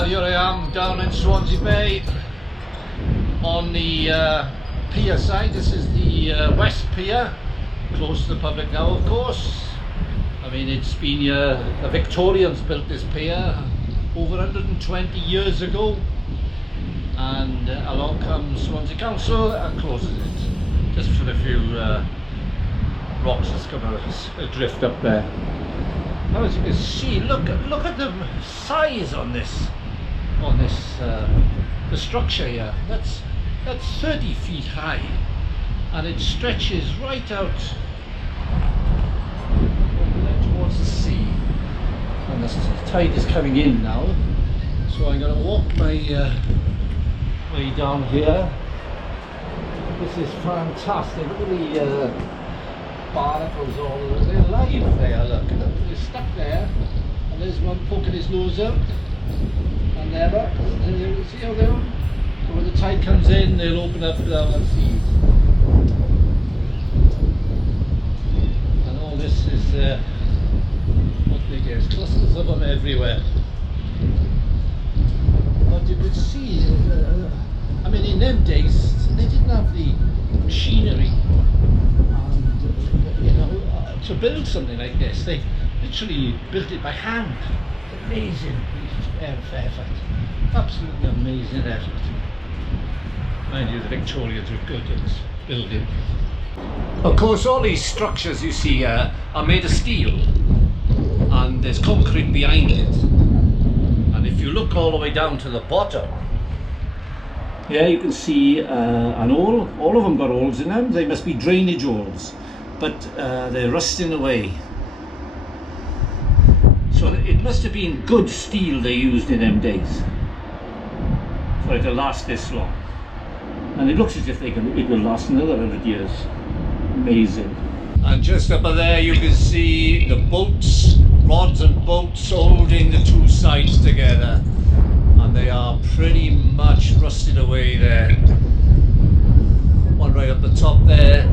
Well, here I am down in Swansea Bay on the pier side. This is the West Pier, close to the public now, of course. I mean, it's been the Victorians built this pier over 120 years ago, and along comes Swansea Council and closes it, just for a few rocks that's come adrift up there. Now, as you can see, look at the size on this the structure here. That's 30 feet high, and it stretches right out towards the sea. And the tide is coming in now, so I'm going to walk my way down here. This is fantastic. Look at the barnacles all over. They're alive there. Look, they're stuck there, and there's one poking his nose out, and there, look, see how they are? So when the tide comes in, they'll open up down and feed. And all this is what they get. Clusters of them everywhere. But you could see, I mean, in them days, they didn't have the machinery to build something like this. They literally built it by hand. Amazing effort. Absolutely amazing effort. Mind you, the Victorians were good at building. Of course, all these structures you see here are made of steel, and there's concrete behind it. And if you look all the way down to the bottom, yeah, you can see an hole. All of them got holes in them. They must be drainage holes, but they're rusting away. So it must have been good steel they used in them days for it to last this long. And it looks as if it will last another 100 years. Amazing. And just up there you can see the boats, rods and boats holding the two sides together. And they are pretty much rusted away there. One right up the top there.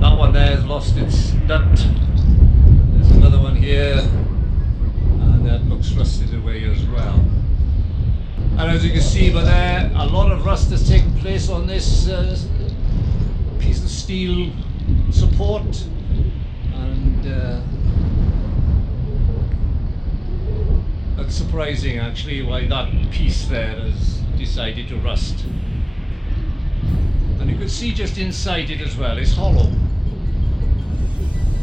That one there has lost its nut. There's another one here, and that looks rusted away as well. And as you can see by there, a lot of rust has taken place on this piece of steel support, and that's surprising actually why that piece there has decided to rust. And you can see just inside it as well, it's hollow.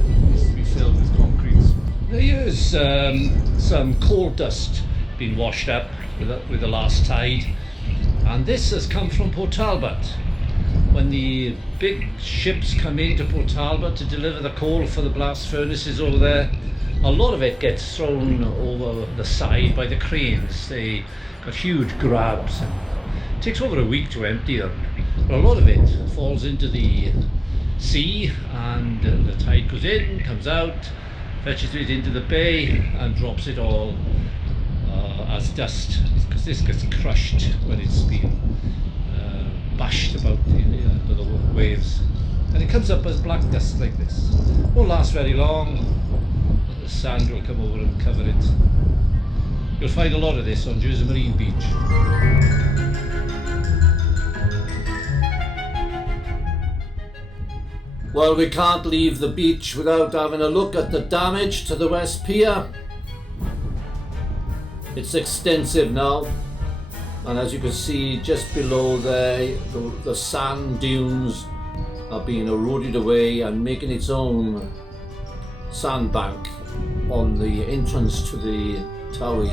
It needs to be filled with concrete. There is some coal dust being washed up with the last tide, and this has come from Port Talbot. When the big ships come into Port Talbot to deliver the coal for the blast furnaces over there, a lot of it gets thrown over the side by the cranes. They got huge grabs, and it takes over a week to empty them. But a lot of it falls into the sea, and the tide goes in, comes out, fetches it into the bay and drops it all as dust, because this gets crushed when it's been bashed about under the waves, and it comes up as black dust like this. Won't last very long. The sand will come over and cover it. You'll find a lot of this on Jersey Marine Beach. Well, we can't leave the beach without having a look at the damage to the West Pier. It's extensive now, and as you can see just below there, the sand dunes are being eroded away and making its own sandbank on the entrance to the Tawe.